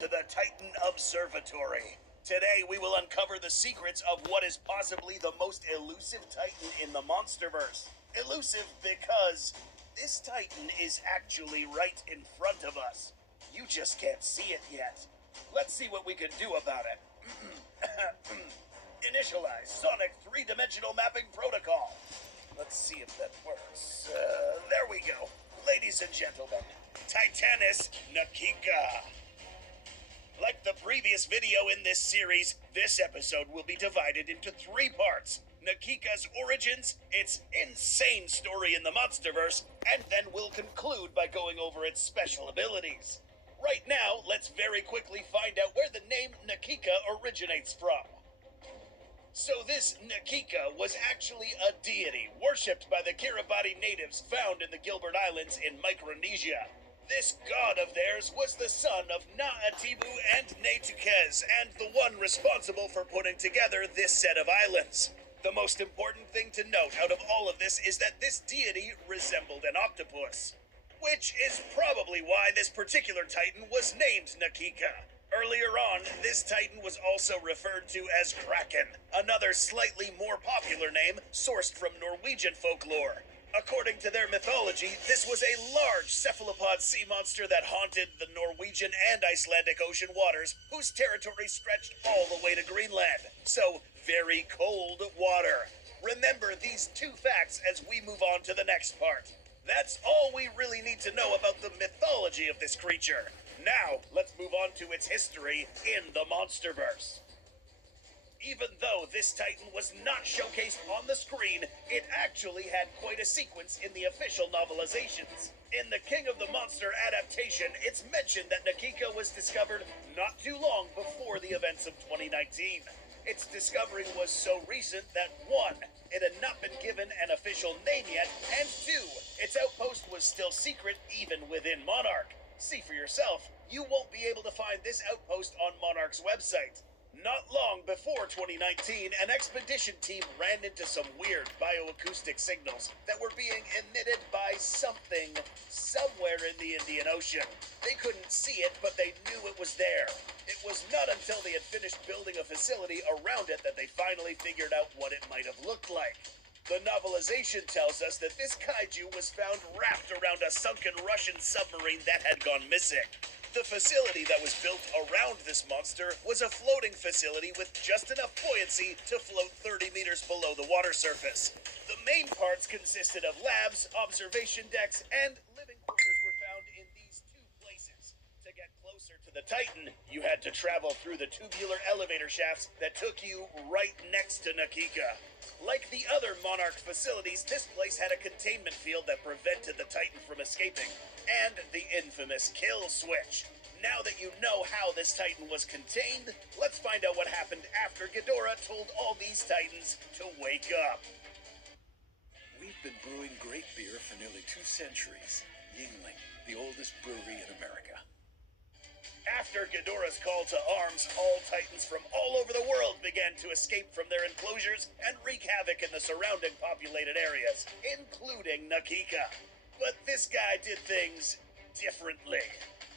To the Titan Observatory. Today we will uncover the secrets of what is possibly the most elusive Titan in the Monsterverse. Elusive because this Titan is actually right in front of us. You just can't see it yet. Let's see what we can do about it. Initialize Sonic three-dimensional mapping protocol. Let's see if that works. There we go. Ladies and gentlemen, Titanus Nakika. Like the previous video in this series, this episode will be divided into 3 parts. Nakika's origins, its insane story in the Monsterverse, and then we'll conclude by going over its special abilities. Right now, let's very quickly find out where the name Nakika originates from. So this Nakika was actually a deity worshipped by the Kiribati natives found in the Gilbert Islands in Micronesia. This god of theirs was the son of Naatibu and Naitikez, and the one responsible for putting together this set of islands. The most important thing to note out of all of this is that this deity resembled an octopus, which is probably why this particular Titan was named Nakika. Earlier on, this Titan was also referred to as Kraken, another slightly more popular name sourced from Norwegian folklore. According to their mythology, this was a large cephalopod sea monster that haunted the Norwegian and Icelandic ocean waters, whose territory stretched all the way to Greenland. So, very cold water. Remember these 2 facts as we move on to the next part. That's all we really need to know about the mythology of this creature. Now, let's move on to its history in the Monsterverse. Even though this Titan was not showcased on the screen, it actually had quite a sequence in the official novelizations. In the King of the Monster adaptation, it's mentioned that Nakika was discovered not too long before the events of 2019. Its discovery was so recent that 1. It had not been given an official name yet, and 2. Its outpost was still secret even within Monarch. See for yourself, you won't be able to find this outpost on Monarch's website. Not long before 2019, an expedition team ran into some weird bioacoustic signals that were being emitted by something somewhere in the Indian Ocean. They couldn't see it, but they knew it was there. It was not until they had finished building a facility around it that they finally figured out what it might have looked like. The novelization tells us that this kaiju was found wrapped around a sunken Russian submarine that had gone missing. The facility that was built around this monster was a floating facility with just enough buoyancy to float 30 meters below the water surface. The main parts consisted of labs, observation decks, and living quarters were found in these 2 places. To get closer to the Titan, you had to travel through the tubular elevator shafts that took you right next to Nakika. Like the other Monarch facilities, this place had a containment field that prevented the Titan from escaping, and the infamous kill switch. Now that you know how this Titan was contained, let's find out what happened after Ghidorah told all these Titans to wake up. We've been brewing great beer for nearly 2 centuries. Yingling, the oldest brewery in America. After Ghidorah's call to arms, all Titans from all over the world began to escape from their enclosures and wreak havoc in the surrounding populated areas, including Nakika. But this guy did things differently.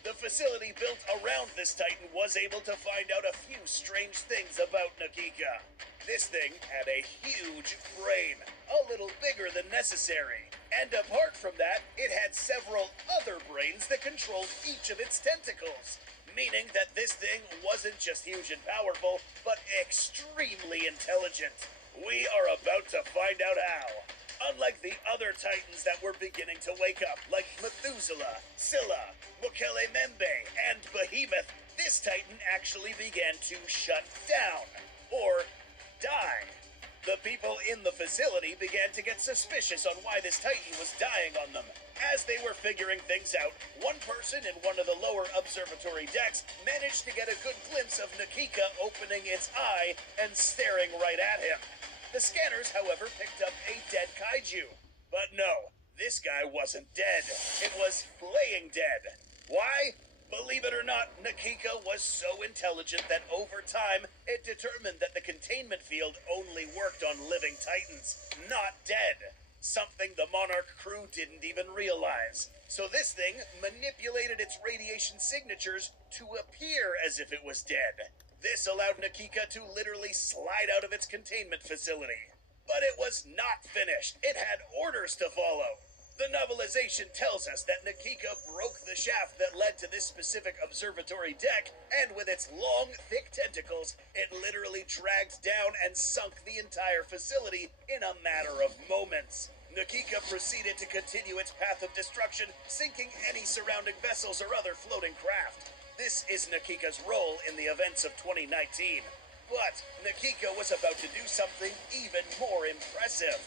The facility built around this Titan was able to find out a few strange things about Nakika. This thing had a huge brain, a little bigger than necessary. And apart from that, it had several other brains that controlled each of its tentacles. Meaning that this thing wasn't just huge and powerful, but extremely intelligent. We are about to find out how. Unlike the other Titans that were beginning to wake up, like Methuselah, Scylla, Mokele Membe, and Behemoth, this Titan actually began to shut down, or die. The people in the facility began to get suspicious on why this Titan was dying on them. As they were figuring things out, one person in one of the lower observatory decks managed to get a good glimpse of Nakika opening its eye and staring right at him. The scanners, however, picked up a dead kaiju. But no, this guy wasn't dead. It was playing dead. Why? Believe it or not, Nakika was so intelligent that over time, it determined that the containment field only worked on living Titans, not dead. something the Monarch crew didn't even realize. So this thing manipulated its radiation signatures to appear as if it was dead. This allowed Nakika to literally slide out of its containment facility. But it was not finished. It had orders to follow. The novelization tells us that Nakika broke the shaft that led to this specific observatory deck, and with its long, thick tentacles, it literally dragged down and sunk the entire facility in a matter of moments. Nakika proceeded to continue its path of destruction, sinking any surrounding vessels or other floating craft. This is Nakika's role in the events of 2019. But Nakika was about to do something even more impressive.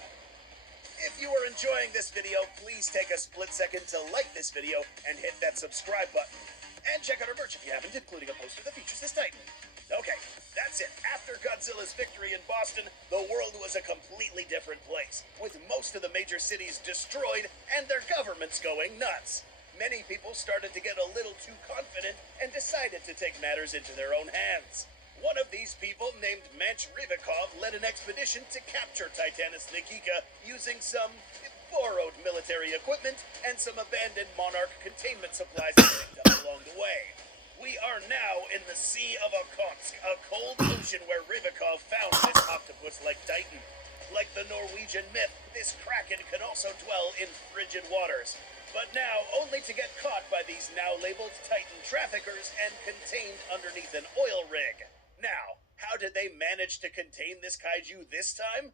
If you are enjoying this video, please take a split second to like this video and hit that subscribe button. And check out our merch if you haven't, including a poster that features this Titan. Okay, that's it. After Godzilla's victory in Boston, the world was a completely different place, with most of the major cities destroyed and their governments going nuts. Many people started to get a little too confident and decided to take matters into their own hands. One of these people, named Manch Rivikov, led an expedition to capture Titanus Nakika using some borrowed military equipment and some abandoned Monarch containment supplies he picked up along the way. We are now in the Sea of Okhotsk, a cold ocean where Rivikov found this octopus-like Titan. Like the Norwegian myth, this kraken can also dwell in frigid waters, but now only to get caught by these now labeled Titan traffickers and contained underneath an oil rig. Now, how did they manage to contain this kaiju this time?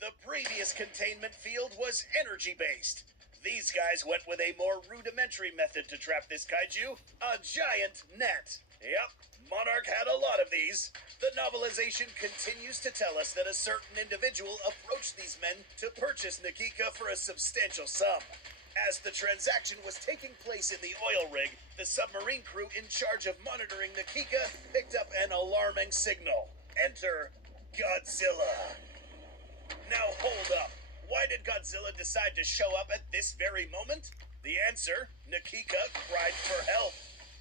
The previous containment field was energy-based. These guys went with a more rudimentary method to trap this kaiju, a giant net. Yep, Monarch had a lot of these. The novelization continues to tell us that a certain individual approached these men to purchase Nakika for a substantial sum. As the transaction was taking place in the oil rig, the submarine crew in charge of monitoring Nakika picked up an alarming signal. Enter Godzilla. Now hold up. Why did Godzilla decide to show up at this very moment? The answer, Nakika cried for help.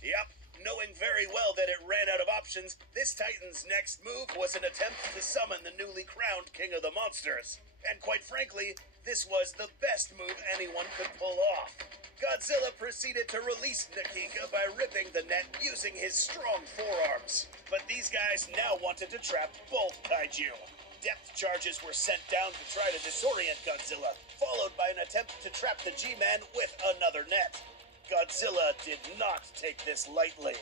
Yep, knowing very well that it ran out of options, this Titan's next move was an attempt to summon the newly crowned King of the Monsters. And quite frankly, this was the best move anyone could pull off. Godzilla proceeded to release Nakika by ripping the net using his strong forearms. But these guys now wanted to trap both kaiju. Depth charges were sent down to try to disorient Godzilla, followed by an attempt to trap the G-Man with another net. Godzilla did not take this lightly.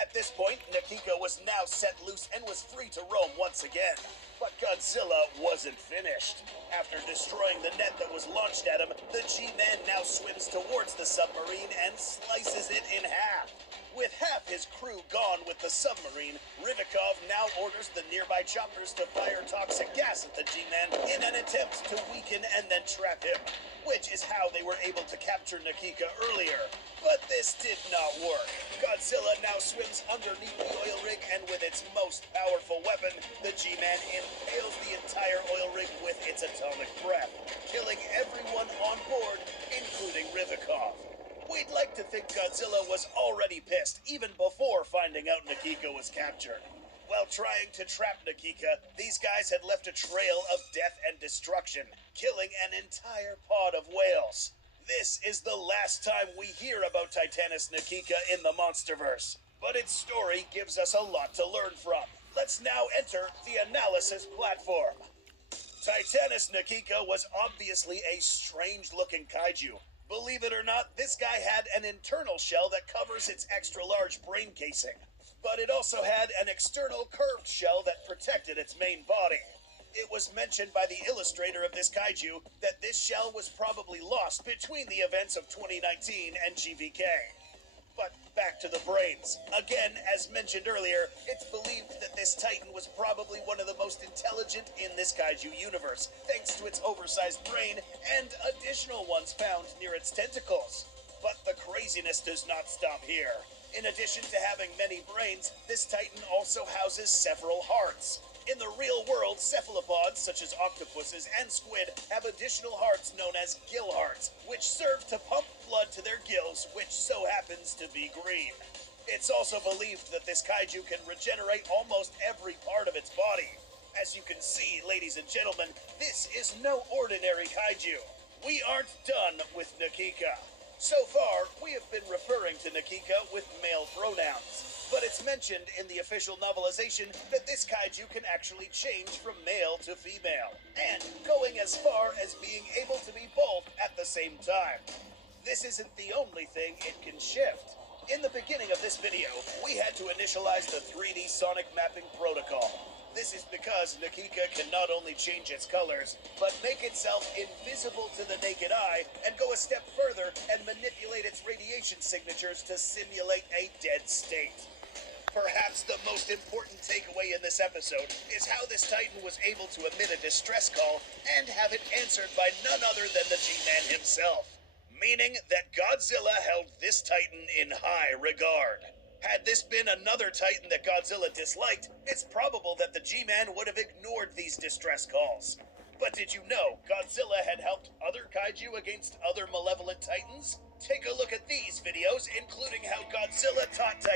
At this point, Nakika was now set loose and was free to roam once again. But Godzilla wasn't finished. After destroying the net that was launched at him, the G-Man now swims towards the submarine and slices it in half. With half his crew gone with the submarine, Rivikov now orders the nearby choppers to fire toxic gas at the G-Man in an attempt to weaken and then trap him, which is how they were able to capture Nakika earlier. But this did not work. Godzilla now swims underneath the oil rig, and with its most powerful weapon, the G-Man impales the entire oil rig with its atomic breath, killing everyone on board, including Rivikov. We'd like to think Godzilla was already pissed even before finding out Nakika was captured. While trying to trap Nakika, these guys had left a trail of death and destruction, killing an entire pod of whales. This is the last time we hear about Titanus Nakika in the Monsterverse, but its story gives us a lot to learn from. Let's now enter the analysis platform. Titanus Nakika was obviously a strange-looking kaiju. Believe it or not, this guy had an internal shell that covers its extra-large brain casing, but it also had an external curved shell that protected its main body. It was mentioned by the illustrator of this kaiju that this shell was probably lost between the events of 2019 and GVK. But back to the brains. Again, as mentioned earlier, it's believed that this Titan was probably one of the most intelligent in this kaiju universe, thanks to its oversized brain and additional ones found near its tentacles. But the craziness does not stop here. In addition to having many brains, this Titan also houses several hearts. In the real world, cephalopods, such as octopuses and squid, have additional hearts known as gill hearts, which serve to pump blood to their gills, which so happens to be green. It's also believed that this kaiju can regenerate almost every part of its body. As you can see, ladies and gentlemen, this is no ordinary kaiju. we aren't done with Nakika. So far, we have been referring to Nakika with male pronouns, but it's mentioned in the official novelization that this kaiju can actually change from male to female, and going as far as being able to be both at the same time. This isn't the only thing it can shift. In the beginning of this video, we had to initialize the 3D sonic mapping protocol. This is because Nakika can not only change its colors, but make itself invisible to the naked eye and go a step further and manipulate its radiation signatures to simulate a dead state. Perhaps the most important takeaway in this episode is how this Titan was able to emit a distress call and have it answered by none other than the G-Man himself. Meaning that Godzilla held this Titan in high regard. Had this been another Titan that Godzilla disliked, it's probable that the G-Man would have ignored these distress calls. But did you know Godzilla had helped other kaiju against other malevolent Titans? Take a look at these videos, including how Godzilla taught Titans